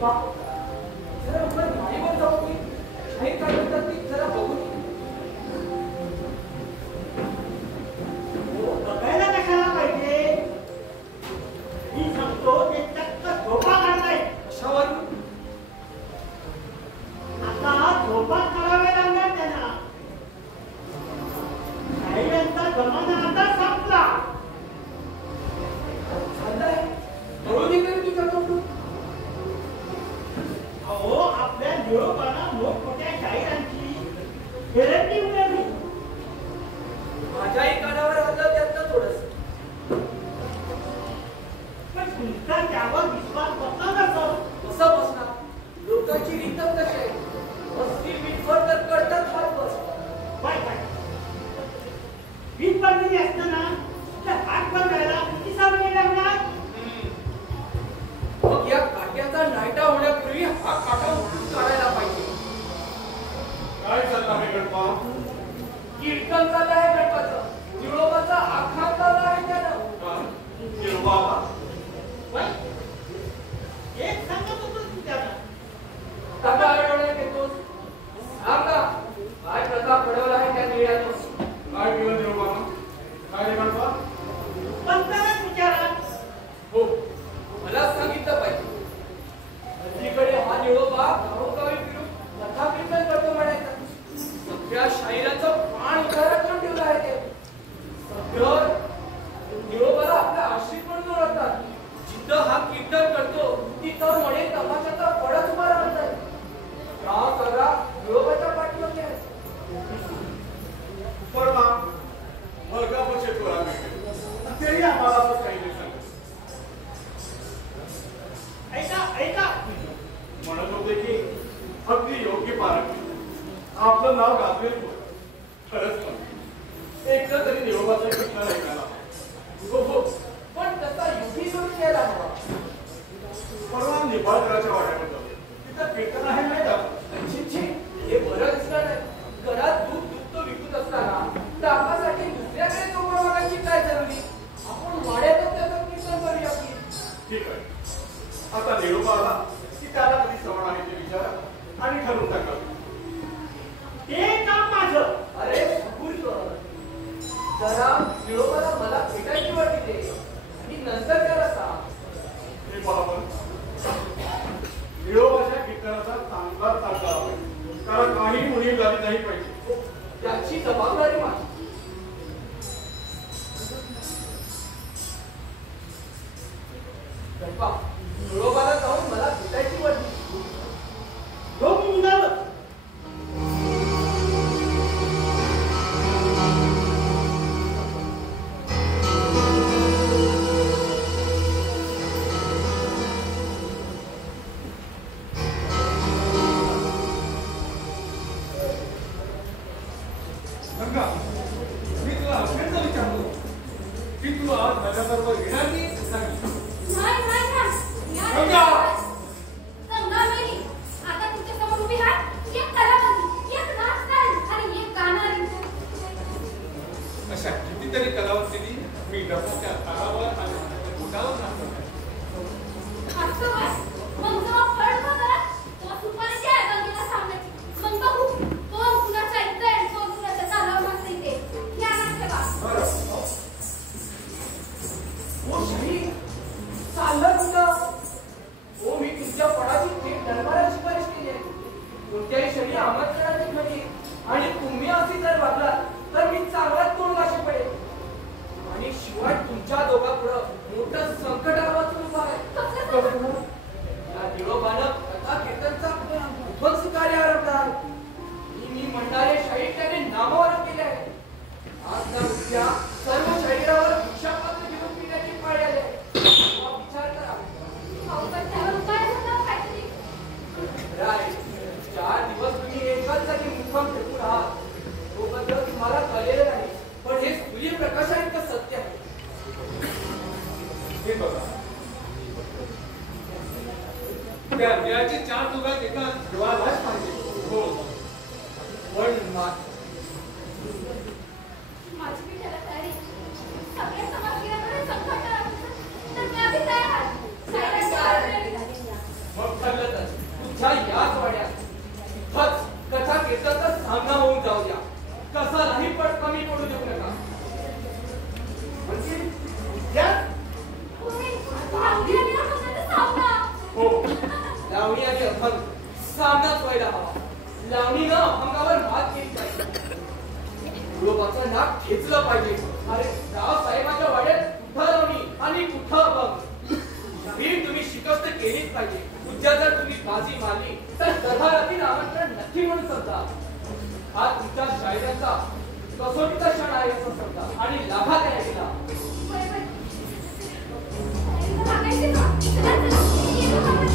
जरा आपण माईवर जाऊ की काही काय म्हणतात ती जरा बघू. बघायला कशाला पाहिजे? मी सांगतो ते चक्क झोपा काढताय. कशावर? आता झोपा करावे लागणार त्यांना. शाहिरांचा जमाना आता संपला. चाललंय कळू दे तरी तुझ्या तोंडून. अहो आपल्या निरोपाला मोठमोठ्या शाहिरांची फेरंटी मिळाली. माझ्याही कानावर आलं त्यातलं थोडंसं. पण तुमचा त्यावर विश्वास बसला कसं? कसं बसणार? लोकांची रीतच कशी आहे. वस्ती बिटवर तर कळतात हात बस. काय काय वीज बांधलेली असताना त्या हात बंधायला किती सावली लागणार? मग या काट्याचा नायटा होण्यापूर्वी हा काटा उठून काढायला पाहिजे. काय चाललं आहे गणपा? कीर्तन चाललं आहे गणपाचं. निळोबाचा आखात चालला आहे त्यानं. निरोबा आला? पण एक सांगत होतो तू त्याला. कथा अडवण्यात येतोस. सांग ना काय कथा पडवला आहे त्या निळ्यातून. काय केलं निरोबानं? काय रे गणपा? पण त्यालाच विचारा. हो मला सांगितलं पाहिजे. हल्लीकडे हा निळोबा गावोगावी फिरून कथा कीर्तन करतो म्हणायचा. सगळ्या शाहिरांचं प्राण उधारा करून ठेवलं आहे ते. सगळं निळोबाला आपल्या आश्रित म्हणून ओळखतात. जिथं हा कीर्तन करतो तिथं म्हणे तमाशाचा फडच उभा राहतात. गाव सगळा निळोबाच्या पाठीमागे आहे. परमा वर्गापचे चोरा मिळते तरी आम्हाला असं काही नाही सांगत. ऐका ऐका म्हणत होते की अगदी योग्य पालक आपलं नाव गाजवेल होतं. खरंच पण एकदा तरी निरोबाचं कीर्तन ऐकायला. हो हो पण तसा युगी करून यायला हवा. परवा निंबाळकराच्या वाड्यावर जातो. तिथं कीर्तन आहे नाही का? छी हे बरं दिसणार नाही. घरात दूध दुभतं विकत असताना तापासाठी दुसऱ्याकडे चोपडा मागायची काय जरुरी? आपण वाड्यातच त्याचं कीर्तन करूया की. ठीक आहे. आता निरोबा आला की त्याला कधी श्रवण आहे ते विचारा आणि ठरवून टाका. ते काम माझं. अरे सपूर कर. जरा निळोबाला मला भेटायची वाटते दे आणि नंतर त्याला सांग. हे पहा पण निरोबाच्या कीर्तनाचा चांगला चालला आहे. कारण काही मुली झाली नाही पाहिजे. त्याची जबाबदारी माझी. गणपा निळोबाला जाऊन मला भेटायची वाटते. हो मी निघालो. गंगा, मी तुला अखेरचा विचारतो की तू आज माझ्याबरोबर येणार की नाही? गंगा! अशा कितीतरी कलावंतींनी मी डफाच्या तारावर आणि बोटावर नाचवलं. चाललं कुठं? हो मी तुमच्या पडाची थेट दरबारात शिफारस केली आहे. कोणत्याही क्षणी आमंत्रणाची घडी आणि तुम्ही असे जर वागलात तर मी चांगलाच तोंड वाशी पडेल. आणि शिवाय तुमच्या दोघांपुढं मोठं संकट आवाजून उभा आहे. या निळोबानं कथा कीर्तनचा उध्वंस कार्य आरंभला. मी म्हणणारे शाहीर त्याने नामावर केले आहे. आज ना उद्या सर्व शाहिरावर भिक्षापात्र घेऊन पिण्याची पाळी आली आहे. विचार करा. राय 4 दिवस तुम्ही एकाच जागी मुक्काम ठेवून आहात. तो बद्दल तुम्हाला कळलेलं नाही पण हे सूर्यप्रकाशाइतकं सत्य आहे. हे बघा, त्या देहाची 4 दुगात एका जीवालाच पाहिजे. हो पण मग ठरलं लावणी आणि अभंग सामनाच व्हायला हवा. लावणीनं अभंगावर मात केली पाहिजे. गुळोबाचं नाक खेचलं पाहिजे. अरे रावसाहेबांच्या वाड्यात कुठं लावणी आणि कुठं अभंग. शाहीर तुम्ही शिकस्त केलीच पाहिजे. उद्या जर तुम्ही बाजी मारली तर दरबारातील आमंत्रण नक्की म्हणून समजा. हा तुमच्या शाहिरांचा कसोटीचा क्षण आहे असं समजा आणि लाभा त्या यायला. चला चला